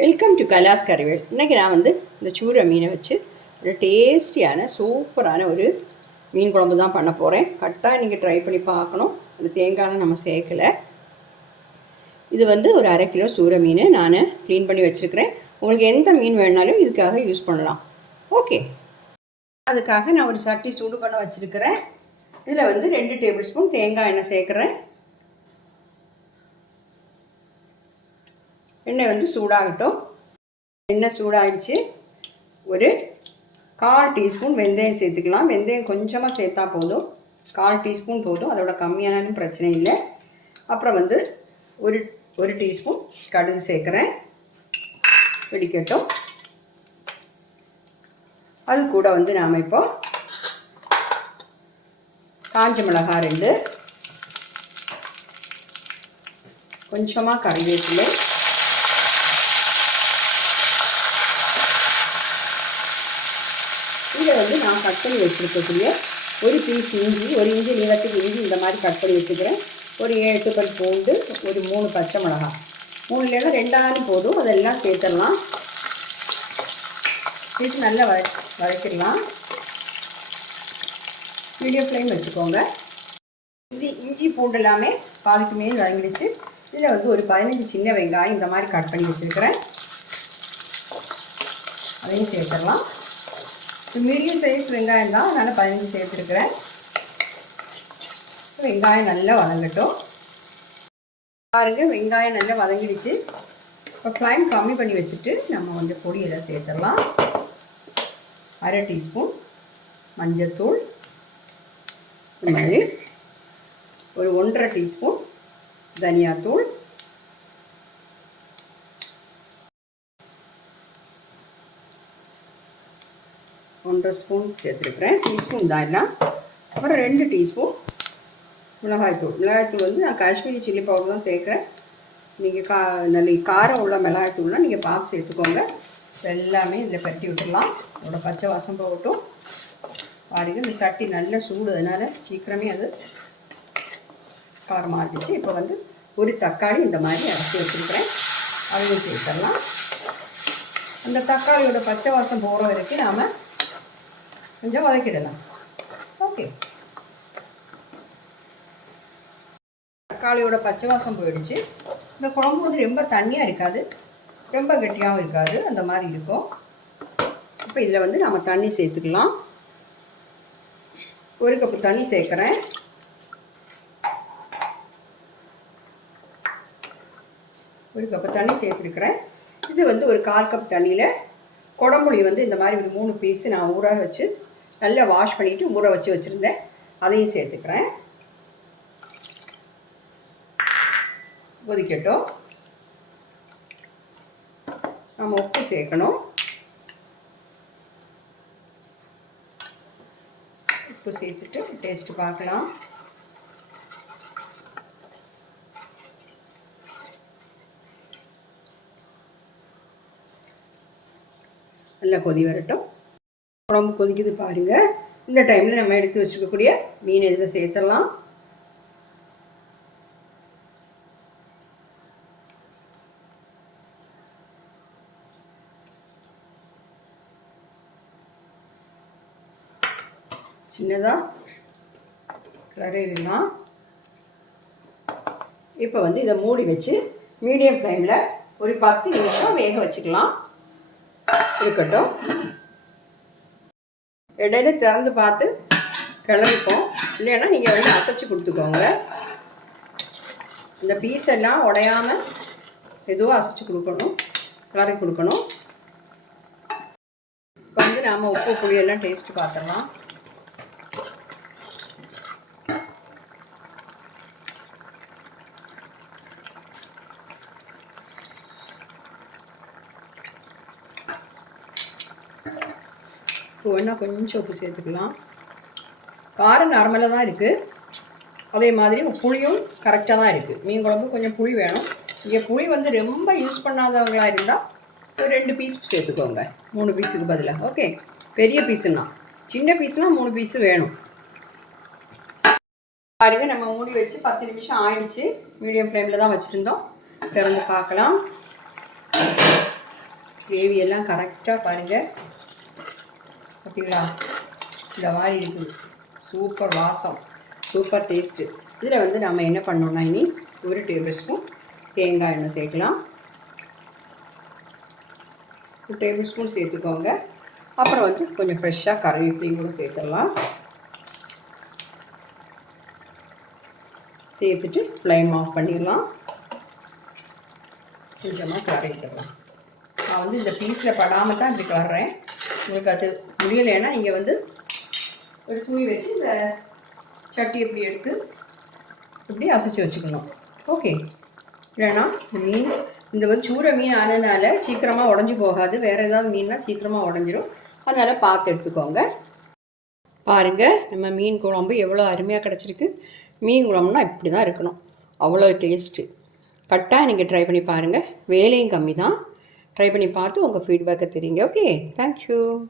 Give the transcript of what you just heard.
Welcome to கலாஸ் கறிவேல் இன்றைக்கி நான் வந்து இந்த சூரை மீனை வச்சு ஒரு டேஸ்டியான சூப்பரான ஒரு மீன் குழம்பு தான் பண்ண போகிறேன் கரெக்டாக நீங்கள் ட்ரை பண்ணி பார்க்கணும். அது தேங்காயெலாம் நம்ம சேர்க்கலை. இது வந்து ஒரு அரை கிலோ சூரை மீன். நான் க்ளீன் பண்ணி வச்சுருக்கிறேன். உங்களுக்கு எந்த மீன் வேணாலும் இதுக்காக யூஸ் பண்ணலாம். ஓகே அதுக்காக நான் ஒரு சட்டி சூடு பண்ண வச்சுருக்கிறேன். இதில் வந்து ரெண்டு டேபிள் ஸ்பூன் தேங்காய் எண்ணெய் சேர்க்குறேன். எண்ணெய் வந்து சூடாகட்டும். எண்ணெய் சூடாகிடுச்சு ஒரு கால் டீஸ்பூன் வெந்தயம் சேர்த்துக்கலாம். வெந்தயம் கொஞ்சமாக சேர்த்தா போதும். கால் டீஸ்பூன் போதும். அதோட கம்மியானாலும் பிரச்சனை இல்லை. அப்புறம் வந்து ஒரு ஒரு டீஸ்பூன் கடுகு சேர்க்குறேன். பிடிக்கட்டும் அது கூட வந்து நாம் இப்போ காஞ்ச மிளகாய் ரெண்டு. கொஞ்சமாக கறிவேப்பிலை இதை வந்து நான் கட் பண்ணி வச்சுருக்கக்கூடிய ஒரு பீஸ் இஞ்சி ஒரு இஞ்சி நீளத்துக்கு இஞ்சி இந்த மாதிரி கட் பண்ணி வச்சுக்கிறேன். ஒரு ஏழு பல் பூண்டு ஒரு மூணு பச்சை மிளகாய். மூணு இல்லைன்னா ரெண்டாலும் போதும். அதெல்லாம் சேர்த்துடலாம். சேர்த்து நல்லா வத வதக்கிடலாம். மீடியம் ஃப்ளேம் வச்சுக்கோங்க. இது இஞ்சி பூண்டு எல்லாமே பாதிக்கு மேல் வதங்கிடுச்சு. இதில் வந்து ஒரு பதினஞ்சு சின்ன வெங்காயம் இந்த மாதிரி கட் பண்ணி வச்சுருக்கிறேன். அதையும் சேர்த்துடலாம். மீடியம் சைஸ் வெங்காயம் தான். அதனால் பதினஞ்சு சேர்த்துருக்குறேன். வெங்காயம் நல்லா வதங்கட்டும். பாருங்க வெங்காயம் நல்லா வதங்கிடுச்சு. இப்போ ஃப்ளைம் கம்மி பண்ணி வச்சுட்டு நம்ம வந்து பொடியெல்லாம் சேர்த்துடலாம். அரை டீஸ்பூன் மஞ்சத்தூள். இந்த மாதிரி ஒரு ஒன்றரை டீஸ்பூன் தனியாத்தூள். ஒன்றரை ஸ்பூன் சேர்த்துருக்குறேன். டீஸ்பூன் தான் எல்லாம் அப்புறம் ரெண்டு டீஸ்பூன் மிளகாய்த்தூள் மிளகாய்த்தூள் வந்து நான் காஷ்மீரி சில்லி பவுடர் தான் சேர்க்குறேன். நீங்கள் கா நல்ல காரம் உள்ள மிளகாய்த்தூள்னால் நீங்கள் பார்த்து சேர்த்துக்கோங்க. எல்லாமே இதில் பட்டி விட்டுடலாம். அதோட பச்சை வாசம் போகட்டும். பாருங்கள் இந்த சட்டி நல்ல சூடு. அதனால் சீக்கிரமே அது காரமாக இருந்துச்சு இப்போ வந்து ஒரு தக்காளி இந்த மாதிரி அரைச்சி வச்சுருக்கிறேன். அதையும் சேர்த்துடலாம். அந்த தக்காளியோட பச்சை வாசம் போகிற வரைக்கும் நாம் கொஞ்சம் வதக்கிடலாம். ஓகே தக்காளியோட பச்சை வாசம் போயிடுச்சு. இந்த குழம்பு வந்து ரொம்ப தண்ணியாக இருக்காது. ரொம்ப கெட்டியாகவும் இருக்காது. அந்த மாதிரி இருக்கும். இப்போ இதில் வந்து நம்ம தண்ணி சேர்த்துக்கலாம். ஒரு கப்பு தண்ணி சேர்க்குறேன். ஒரு கப்பு தண்ணி சேர்த்துருக்குறேன். இது வந்து ஒரு கால் கப் தண்ணியில் குடம்புளி வந்து இந்த மாதிரி ஒரு மூணு பீஸு நான் ஊற வச்சு நல்லா வாஷ் பண்ணிவிட்டு ஊற வச்சு வச்சுருந்தேன். அதையும் சேர்த்துக்கிறேன். கொதிக்கட்டும். நம்ம உப்பு சேர்க்கணும். உப்பு சேர்த்துட்டு டேஸ்ட்டு பார்க்கலாம். நல்லா கொதி வரட்டும். குழம்பு கொதிக்குது பாருங்கள் இந்த டைமில் நம்ம எடுத்து வச்சுக்கக்கூடிய மீன் இதில் சேர்த்துடலாம். சின்னதாக கிளறிடலாம் இப்போ வந்து இதை மூடி வச்சு மீடியம் ஃப்ளேமில் ஒரு பத்து நிமிஷம் வேக வச்சுக்கலாம். இருக்கட்டும். இடையில திறந்து பார்த்து கிளறிப்போம் இல்லைன்னா நீங்கள் வந்து அசைச்சு கொடுத்துக்கோங்க. இந்த பீஸ் எல்லாம் உடையாமல் எதுவும் அசைச்சு கொடுக்கணும். கிளறி கொடுக்கணும். இப்போ வந்து நாம் உப்பு புளியெல்லாம் டேஸ்ட்டு பார்த்துடலாம். இப்போ வேணால் கொஞ்சம் உப்பு சேர்த்துக்கலாம். காரம் நார்மலாக தான் இருக்குது அதே மாதிரி புளியும் கரெக்டாக தான் இருக்குது மீன் குழம்பு கொஞ்சம் புளி வேணும். இங்கே புளி வந்து ரொம்ப யூஸ் பண்ணாதவங்களாக இருந்தால் ஒரு ரெண்டு பீஸ் சேர்த்துக்கோங்க. மூணு பீஸுக்கு பதிலாக ஓகே பெரிய பீஸுன்னா சின்ன பீஸ்னால் மூணு பீஸு வேணும். பாருங்க நம்ம மூடி வச்சு பத்து நிமிஷம் ஆயிடுச்சு. மீடியம் ஃப்ளேமில் தான் வச்சுருந்தோம். திறந்து பார்க்கலாம். கிரேவி எல்லாம் கரெக்டாக பாருங்கள் பார்த்தீங்களா இந்த மாதிரி இருக்குது. சூப்பர் வாசம். சூப்பர் டேஸ்ட்டு இதில் வந்து நம்ம என்ன பண்ணோம்னா இனி ஒரு டேபிள் ஸ்பூன் தேங்காய் எண்ணெய் சேர்க்கலாம். ஒரு டேபிள் ஸ்பூன் சேர்த்துக்கோங்க. அப்புறம் வந்து கொஞ்சம் ஃப்ரெஷ்ஷாக கருவேப்பிலையும் கூட சேர்த்துடலாம். சேர்த்துட்டு ஃப்ளைம் ஆஃப் பண்ணிடலாம். கொஞ்சமாக கலரிட்டுடலாம் நான் வந்து இந்த பீஸில் படாமல் தான் இப்படி கலர்றேன். உங்களுக்கு அது முடியலைன்னா நீங்கள் வந்து ஒரு துணி வச்சு இந்த சட்டி இப்படி எடுத்து இப்படி அசைச்சு வச்சுக்கணும். ஓகே இல்லைன்னா இந்த மீன் இந்த வந்து சூற மீன் ஆனதுனால சீக்கிரமாக உடஞ்சி போகாது. வேறு ஏதாவது மீன்னா சீக்கிரமாக உடஞ்சிரும். அதனால் பார்த்து எடுத்துக்கோங்க. பாருங்கள் நம்ம மீன் குழம்பு எவ்வளோ அருமையாக கிடச்சிருக்கு. மீன் குழம்புனா இப்படி தான் இருக்கணும். அவ்வளோ டேஸ்ட்டு கட்டாக நீங்கள் ட்ரை பண்ணி பாருங்கள் வேலையும் கம்மி தான் ட்ரை பண்ணி பார்த்து உங்கள் ஃபீட்பேக்கை தெரியுங்க. Okay thank you